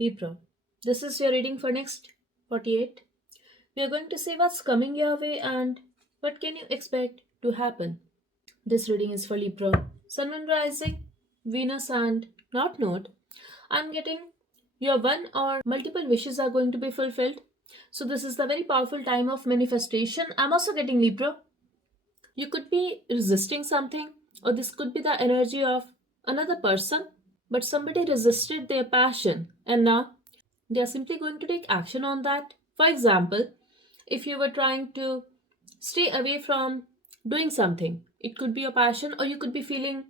Libra. This is your reading for next 48. We are going to see what's coming your way and what can you expect to happen. This reading is for Libra. Sun and Rising, Venus and North Node. I'm getting your one or multiple wishes are going to be fulfilled. So this is the very powerful time of manifestation. I'm also getting Libra. You could be resisting something, or this could be the energy of another person, but somebody resisted their passion and now they are simply going to take action on that. For example, if you were trying to stay away from doing something, it could be your passion, or you could be feeling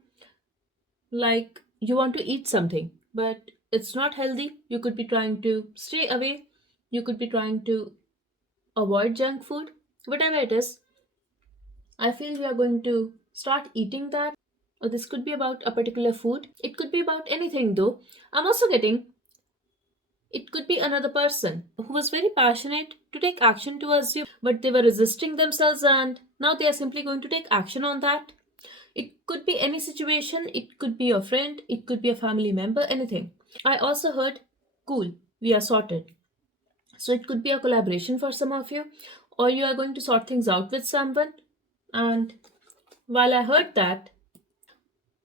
like you want to eat something, but it's not healthy. You could be trying to stay away, you could be trying to avoid junk food, whatever it is. I feel we are going to start eating that, or this could be about a particular food. It could be about anything though. I'm also getting it could be another person who was very passionate to take action towards you, but they were resisting themselves and now they are simply going to take action on that. It could be any situation, it could be your friend, it could be a family member, anything. I also heard, cool, we are sorted. So it could be a collaboration for some of you, or you are going to sort things out with someone. And while I heard that,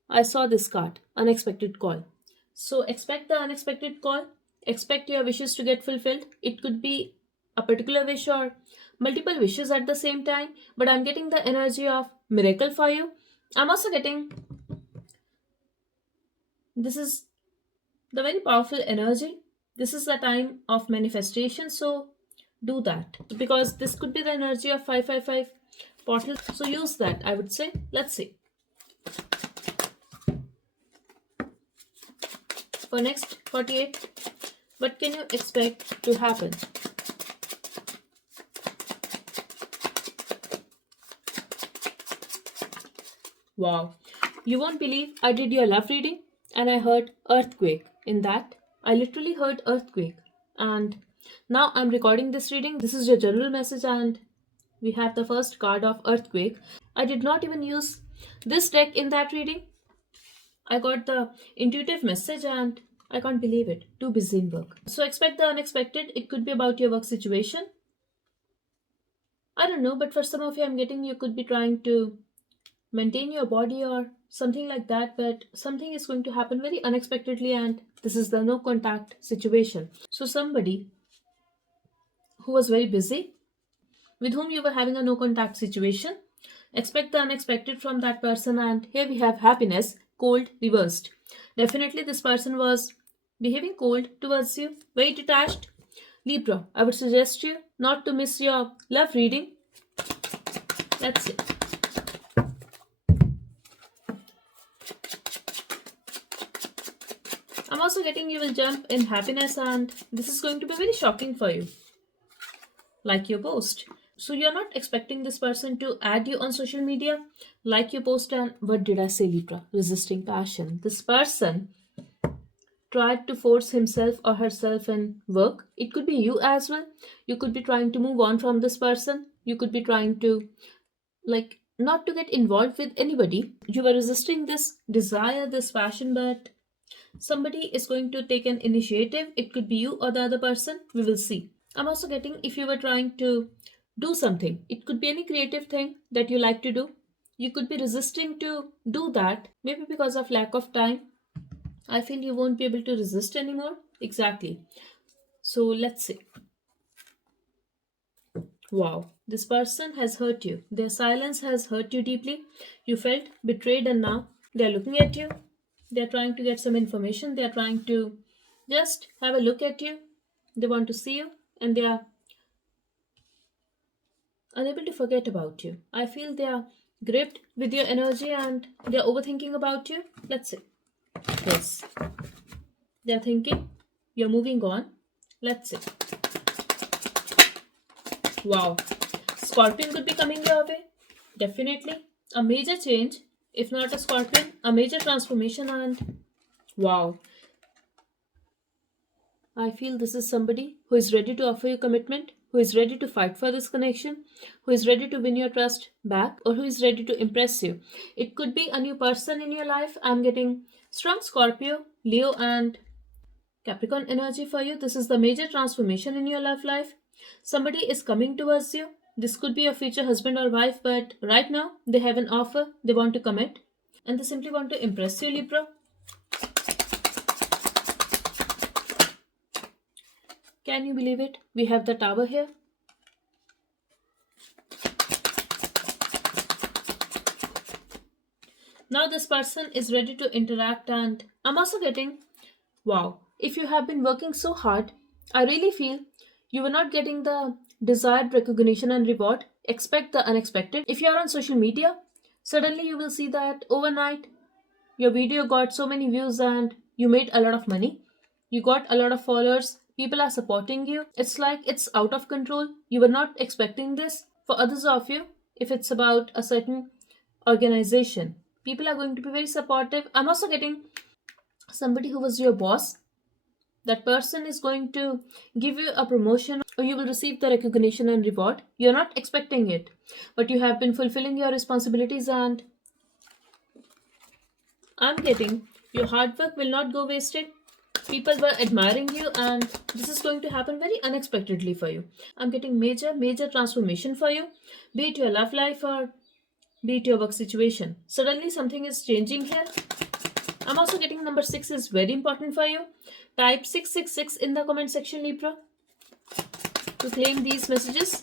I saw this card, unexpected call. So expect the unexpected call, expect your wishes to get fulfilled. It could be a particular wish or multiple wishes at the same time, but I'm getting the energy of miracle for you. I'm also getting this is the very powerful energy. This is the time of manifestation, so do that because this could be the energy of 555 portal. So use that, I would say. Let's see. For next 48, what can you expect to happen? Wow. You won't believe I did your love reading and I heard earthquake in that. I literally heard earthquake. And now I'm recording this reading. This is your general message and we have the first card of earthquake. I did not even use this deck in that reading. I got the intuitive message and I can't believe it. Too busy in work. So expect the unexpected. It could be about your work situation. I don't know, but for some of you, I'm getting you could be trying to maintain your body or something like that, but something is going to happen very unexpectedly, and this is the no contact situation. So, somebody who was very busy, with whom you were having a no contact situation, expect the unexpected from that person, and here we have happiness, cold, reversed. Definitely, this person was behaving cold towards you, very detached. Libra, I would suggest you not to miss your love reading. Let's see. I'm also getting you will jump in happiness, and this is going to be very shocking for you, like your post. So, you're not expecting this person to add you on social media, like your post, and what did I say, Libra? Resisting passion. This person tried to force himself or herself in work. It could be you as well. You could be trying to move on from this person. You could be trying to, like, not to get involved with anybody. You were resisting this desire, this passion, but somebody is going to take an initiative. It could be you or the other person. We will see. I'm also getting if you were trying to do something, it could be any creative thing that you like to do. You could be resisting to do that, maybe because of lack of time. I feel you won't be able to resist anymore. Exactly. So let's see. Wow, this person has hurt you. Their silence has hurt you deeply. You felt betrayed, and now they're looking at you. They're trying to get some information. They're trying to just have a look at you. They want to see you, and they are unable to forget about you. I feel they are gripped with your energy and they're overthinking about you. Let's see. Yes, they're thinking. You're moving on. Let's see. Wow. Scorpion could be coming your way. Definitely. A major change. If not a scorpion, a major transformation, and wow. I feel this is somebody who is ready to offer you commitment, who is ready to fight for this connection, who is ready to win your trust back, or who is ready to impress you. It could be a new person in your life. I'm getting strong Scorpio, Leo, and Capricorn energy for you. This is the major transformation in your love life. Somebody is coming towards you. This could be your future husband or wife, but right now they have an offer, they want to commit, and they simply want to impress you, Libra. Can you believe it? We have the Tower here. Now this person is ready to interact, and I'm also getting, wow, if you have been working so hard, I really feel you were not getting the desired recognition and reward. Expect the unexpected. If you are on social media, suddenly you will see that overnight your video got so many views and you made a lot of money. You got a lot of followers. People are supporting you. It's like it's out of control. You were not expecting this. For others of you, if it's about a certain organization, people are going to be very supportive. I'm also getting somebody who was your boss. That person is going to give you a promotion, or you will receive the recognition and reward. You're not expecting it, but you have been fulfilling your responsibilities, and I'm getting your hard work will not go wasted. People were admiring you, and this is going to happen very unexpectedly for you. I'm getting major transformation for you, be it your love life or be it your work situation. Suddenly, something is changing here. I'm also getting number 6 is very important for you. Type 666 in the comment section, Libra, to claim these messages.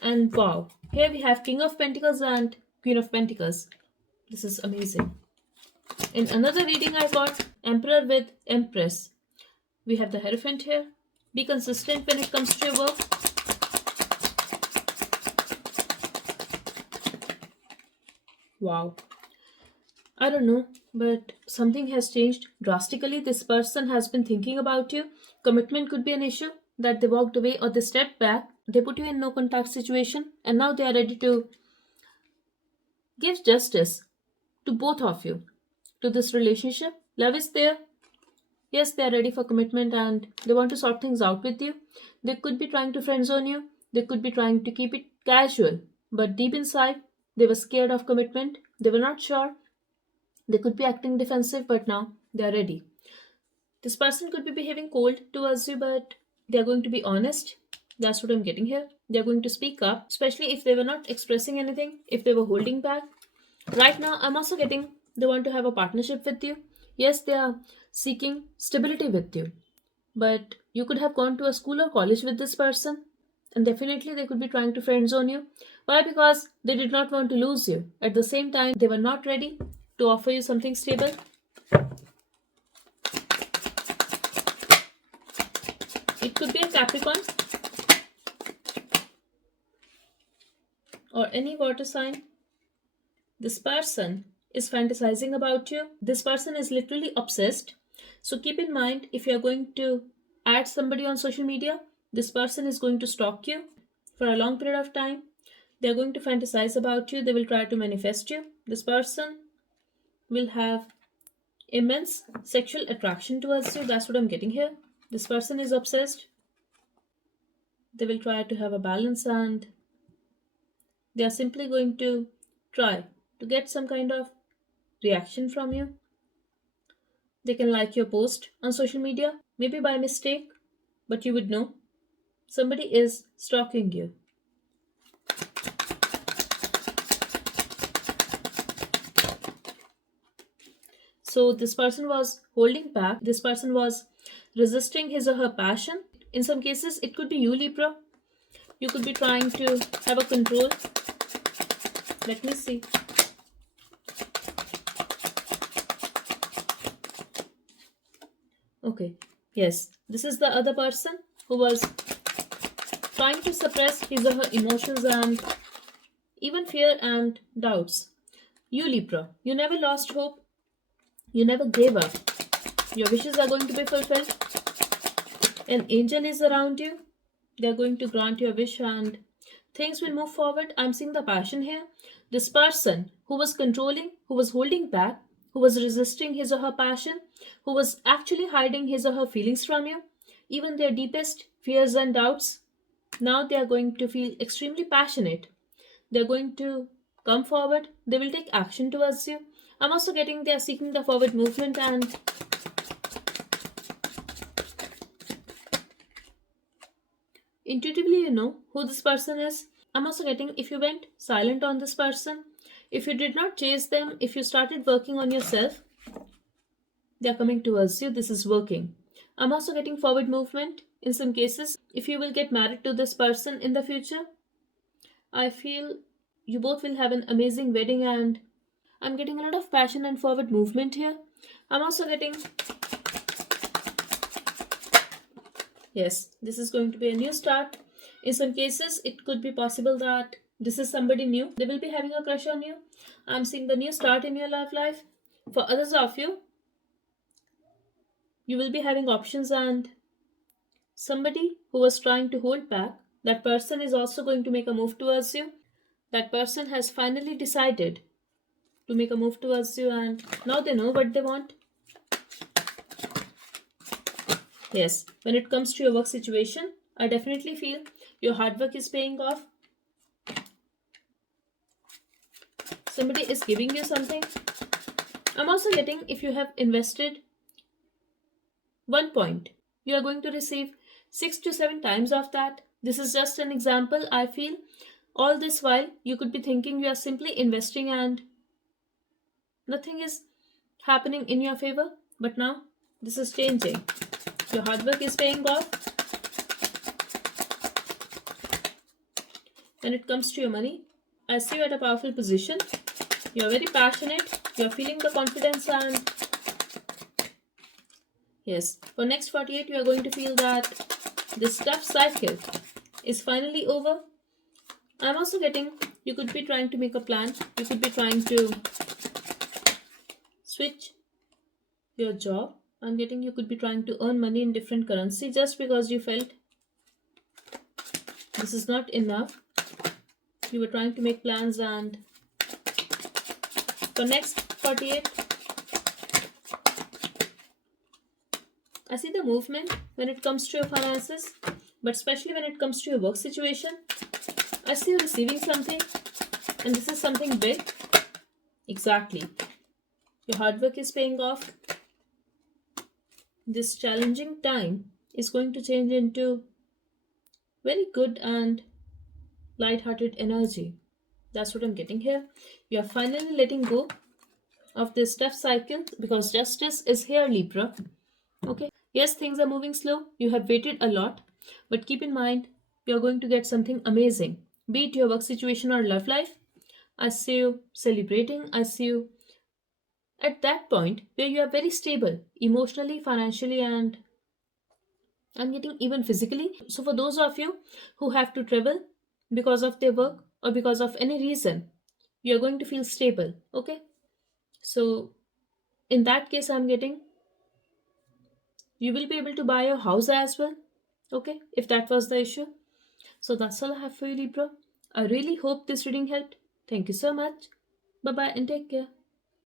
And wow, here we have King of Pentacles and Queen of Pentacles. This is amazing. In another reading, I got Emperor with Empress. We have the Hierophant here. Be consistent when it comes to your work. Wow. I don't know, but something has changed drastically. This person has been thinking about you. Commitment could be an issue, that they walked away or they stepped back. They put you in no contact situation, and now they are ready to give justice to both of you, to this relationship. Love is there. Yes, they are ready for commitment and they want to sort things out with you. They could be trying to friend zone you. They could be trying to keep it casual. But deep inside, they were scared of commitment. They were not sure. They could be acting defensive, but now they are ready. This person could be behaving cold towards you, but they are going to be honest. That's what I'm getting here. They are going to speak up, especially if they were not expressing anything, if they were holding back. Right now, I'm also getting they want to have a partnership with you. Yes, they are seeking stability with you. But you could have gone to a school or college with this person, and definitely they could be trying to friend zone you. Why? Because they did not want to lose you. At the same time, they were not ready to offer you something stable. It could be a Capricorn or any water sign. This person is fantasizing about you. This person is literally obsessed. So keep in mind, if you are going to add somebody on social media, this person is going to stalk you for a long period of time. They are going to fantasize about you. They will try to manifest you. This person will have immense sexual attraction towards you. That's what I'm getting here. This person is obsessed. They will try to have a balance, and they are simply going to try to get some kind of reaction from you. They can like your post on social media, maybe by mistake, but you would know somebody is stalking you. So this person was holding back. This person was resisting his or her passion. In some cases, it could be you, Libra. You could be trying to have a control. Let me see. Okay, yes, this is the other person who was trying to suppress his or her emotions and even fear and doubts. You, Libra, you never lost hope. You never gave up. Your wishes are going to be fulfilled. An angel is around you. They're going to grant your wish and things will move forward. I'm seeing the passion here. This person who was controlling, who was holding back, who was resisting his or her passion, who was actually hiding his or her feelings from you, even their deepest fears and doubts, now they are going to feel extremely passionate. They're going to come forward. They will take action towards you. I'm also getting they are seeking the forward movement, and Intuitively, you know who this person is. I'm also getting if you went silent on this person, if you did not chase them, if you started working on yourself, they are coming towards you. This is working. I'm also getting forward movement in some cases. If you will get married to this person in the future, I feel you both will have an amazing wedding, and I'm getting a lot of passion and forward movement here. I'm also getting, yes, this is going to be a new start. In some cases, it could be possible that this is somebody new. They will be having a crush on you. I'm seeing the new start in your love life. For others of you, you will be having options, and somebody who was trying to hold back, that person is also going to make a move towards you. That person has finally decided to make a move towards you, and now they know what they want. Yes, when it comes to your work situation, I definitely feel your hard work is paying off. Somebody is giving you something. I'm also getting if you have invested 1 point, you are going to receive 6 to 7 times of that. This is just an example. I feel all this while you could be thinking you are simply investing and nothing is happening in your favor, but now this is changing. Your hard work is paying off. When it comes to your money, I see you at a powerful position. You are very passionate. You are feeling the confidence, and yes, for next 48 you are going to feel that this tough cycle is finally over. I'm also getting you could be trying to make a plan. You could be trying to switch your job. I'm getting you could be trying to earn money in different currency just because you felt this is not enough. You were trying to make plans, and for next 48 I see the movement when it comes to your finances, but especially when it comes to your work situation. I see you receiving something, and this is something big. Exactly. Your hard work is paying off. This challenging time is going to change into very good and light-hearted energy. That's what I'm getting here. You are finally letting go of this tough cycle because justice is here, Libra. Okay. Yes, things are moving slow. You have waited a lot, but keep in mind you're going to get something amazing. Be it your work situation or love life, I see you celebrating. I see you at that point where you are very stable emotionally, financially, and I'm getting even physically. So, for those of you who have to travel because of their work or because of any reason, you're going to feel stable. Okay. So, in that case, I'm getting you will be able to buy a house as well. Okay. If that was the issue. So, that's all I have for you, Libra. I really hope this reading helped. Thank you so much. Bye bye and take care.